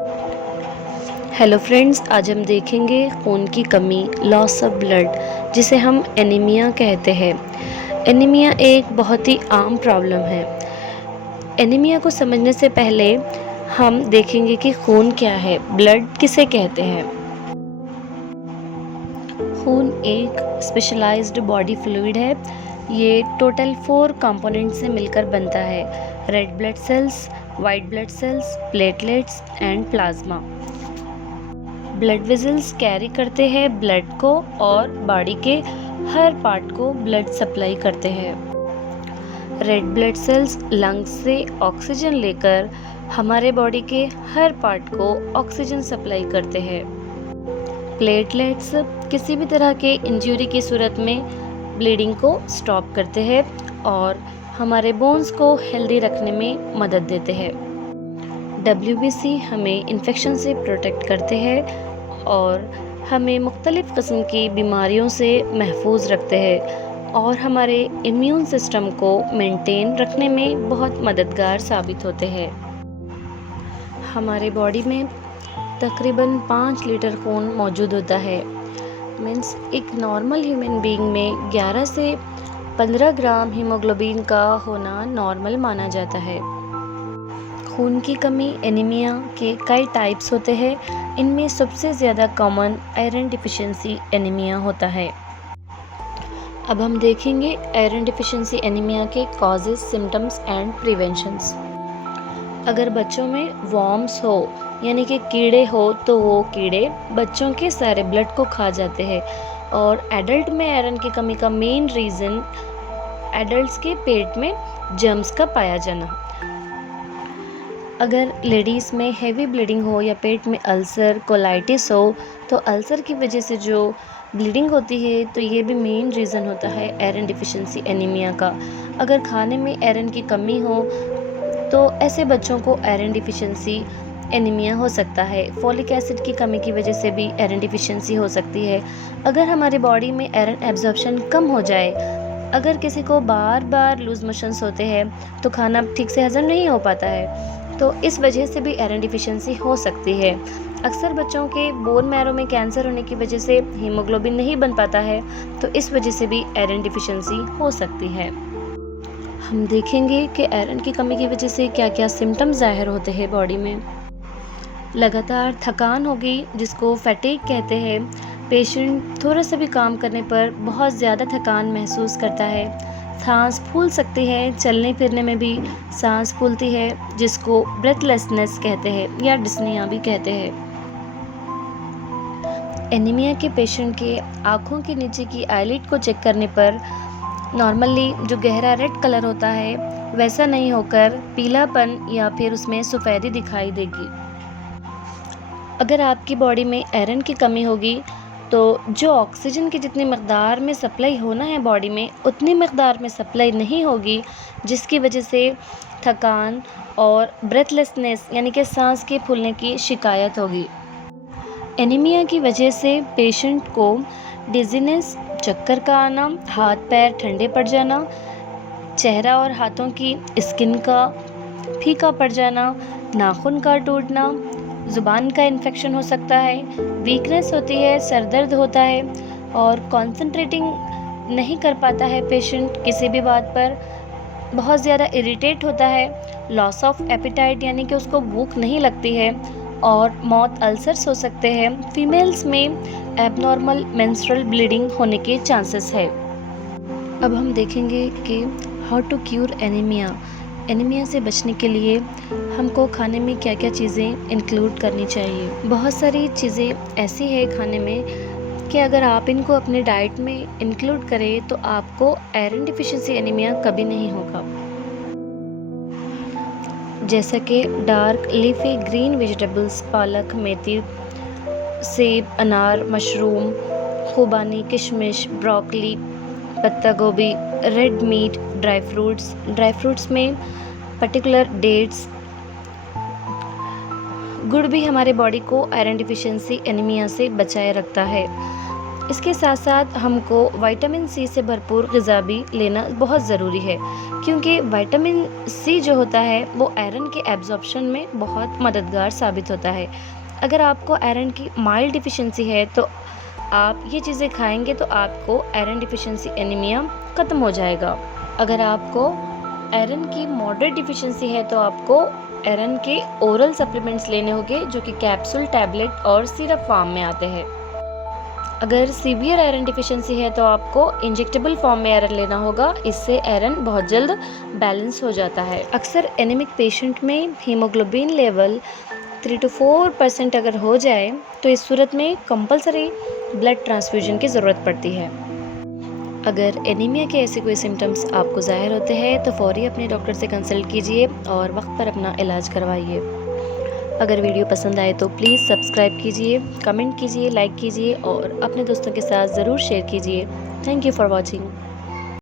Hello friends, आज हम देखेंगे खून की कमी, लॉस ऑफ ब्लड, जिसे हम एनीमिया कहते हैं। एनीमिया एक बहुत ही आम प्रॉब्लम है। एनीमिया को समझने से पहले हम देखेंगे कि खून क्या है, ब्लड किसे कहते हैं। खून एक स्पेशलाइज्ड बॉडी फ्लूइड है। ये टोटल 4 कंपोनेंट से मिलकर बनता है: red blood cells, white blood cells, platelets and plasma. Blood vessels carry करते हैं ब्लड को और बॉडी के हर पार्ट को ब्लड सप्लाई करते हैं। रेड ब्लड सेल्स लंग्स से ऑक्सीजन लेकर हमारे बॉडी के हर पार्ट को ऑक्सीजन सप्लाई करते हैं। प्लेटलेट्स किसी भी तरह के इंजरी की सूरत में ब्लीडिंग को स्टॉप करते हैं और हमारे बोन्स को हेल्दी रखने में मदद देते हैं। WBC हमें इन्फेक्शन से प्रोटेक्ट करते हैं और हमें मुख्तलिफ़ किस्म की बीमारियों से महफूज रखते हैं और हमारे इम्यून सिस्टम को मेंटेन रखने में बहुत मददगार साबित होते हैं। हमारे बॉडी में तकरीबन 5 लीटर खून मौजूद होता है। मीन्स एक नॉर्मल ह्यूमन बीइंग में 11 से 15 ग्राम हीमोग्लोबिन का होना नॉर्मल माना जाता है। खून की कमी एनीमिया के कई टाइप्स होते हैं। इनमें सबसे ज़्यादा कॉमन आयरन डिफिशिएंसी एनीमिया होता है। अब हम देखेंगे आयरन डिफिशिएंसी एनीमिया के कॉजेज, सिम्टम्स एंड प्रिवेंशंस। अगर बच्चों में वॉर्म्स हो यानी कि कीड़े हो तो वो कीड़े बच्चों के सारे ब्लड को खा जाते हैं। और एडल्ट में आयरन की कमी का मेन रीज़न एडल्ट्स के पेट में जर्म्स का पाया जाना। अगर लेडीज़ में हेवी ब्लीडिंग हो या पेट में अल्सर, कोलाइटिस हो तो अल्सर की वजह से जो ब्लीडिंग होती है तो ये भी मेन रीज़न होता है आयरन डिफिशिएंसी एनीमिया का। अगर खाने में आयरन की कमी हो तो ऐसे बच्चों को आयरन डिफिशिएंसी एनीमिया हो सकता है। फॉलिक एसिड की कमी की वजह से भी आयरन डिफिशिएंसी हो सकती है। अगर हमारी बॉडी में आयरन एब्जॉर्प्शन कम हो जाए, अगर किसी को बार बार लूज मोशंस होते हैं तो खाना ठीक से हजम नहीं हो पाता है, तो इस वजह से भी आयरन डिफिशिएंसी हो सकती है। अक्सर बच्चों के बोन मैरो में कैंसर होने की वजह से हीमोग्लोबिन नहीं बन पाता है, तो इस वजह से भी आयरन डिफिशिएंसी हो सकती है। हम देखेंगे कि आयरन की कमी की वजह से क्या क्या सिम्टम्स ज़ाहिर होते हैं बॉडी में। लगातार थकान होगी, जिसको फैटीग कहते हैं। पेशेंट थोड़ा सा भी काम करने पर बहुत ज़्यादा थकान महसूस करता है। सांस फूल सकती है, चलने फिरने में भी सांस फूलती है, जिसको ब्रेथलेसनेस कहते हैं या डिस्निया भी कहते हैं। एनीमिया के पेशेंट के आँखों के नीचे की आईलिड को चेक करने पर नॉर्मली जो गहरा रेड कलर होता है वैसा नहीं होकर पीलापन या फिर उसमें सफ़ेदी दिखाई देगी। अगर आपकी बॉडी में आयरन की कमी होगी तो जो ऑक्सीजन की जितनी मकदार में सप्लाई होना है बॉडी में उतनी मकदार में सप्लाई नहीं होगी, जिसकी वजह से थकान और ब्रेथलेसनेस यानी कि सांस के फूलने की शिकायत होगी। एनीमिया की वजह से पेशेंट को डिजीनेस, चक्कर का आना, हाथ पैर ठंडे पड़ जाना, चेहरा और हाथों की स्किन का फीका पड़ जाना, नाखून का टूटना, ज़ुबान का इन्फेक्शन हो सकता है, वीकनेस होती है, सर दर्द होता है और कॉन्सेंट्रेटिंग नहीं कर पाता है पेशेंट किसी भी बात पर, बहुत ज़्यादा इरिटेट होता है, लॉस ऑफ एपेटाइट यानी कि उसको भूख नहीं लगती है और माउथ अल्सर्स हो सकते हैं। फीमेल्स में एबनॉर्मल मेंस्ट्रुअल ब्लीडिंग होने के चांसेस है। अब हम देखेंगे कि how to cure anaemia. Anaemia से बचने के लिए हमको खाने में क्या क्या चीज़ें इंक्लूड करनी चाहिए। बहुत सारी चीज़ें ऐसी है खाने में कि अगर आप इनको अपने डाइट में इंक्लूड करें तो आपको आयरन डिफिशिएंसी एनीमिया कभी नहीं होगा। जैसा कि डार्क लीफी ग्रीन वेजिटेबल्स, पालक, मेथी, सेब, अनार, मशरूम, खुबानी, किशमिश, ब्रोकली, पत्ता गोभी, रेड मीट, ड्राई फ्रूट्स में पर्टिकुलर डेट्स। गुड़ भी हमारे बॉडी को आयरन डिफिशिएंसी एनीमिया से बचाए रखता है। इसके साथ साथ हमको विटामिन सी से भरपूर ग़िज़ा भी लेना बहुत ज़रूरी है, क्योंकि विटामिन सी जो होता है वो आयरन के एब्जॉर्प्शन में बहुत मददगार साबित होता है। अगर आपको आयरन की माइल्ड डिफिशिएंसी है तो आप ये चीज़ें खाएंगे तो आपको आयरन डिफिशिएंसी एनीमिया ख़त्म हो जाएगा। अगर आपको आयरन की मॉडरेट डिफिशिएंसी है तो आपको आयरन के ओरल सप्लीमेंट्स लेने होंगे, जो कि कैप्सूल, टैबलेट और सिरप फॉर्म में आते हैं। अगर सीवियर आयरन डिफिशिएंसी है तो आपको इंजेक्टेबल फॉर्म में आयरन लेना होगा। इससे आयरन बहुत जल्द बैलेंस हो जाता है। अक्सर एनीमिक पेशेंट में हीमोग्लोबिन लेवल 3 to 4% अगर हो जाए तो इस सूरत में कंपलसरी ब्लड ट्रांसफ्यूजन की ज़रूरत पड़ती है। अगर एनीमिया के ऐसे कोई सिम्टम्स आपको ज़ाहिर होते हैं तो फ़ौरी अपने डॉक्टर से कंसल्ट कीजिए और वक्त पर अपना इलाज करवाइए। अगर वीडियो पसंद आए तो प्लीज़ सब्सक्राइब कीजिए, कमेंट कीजिए, लाइक कीजिए और अपने दोस्तों के साथ ज़रूर शेयर कीजिए। Thank you for watching.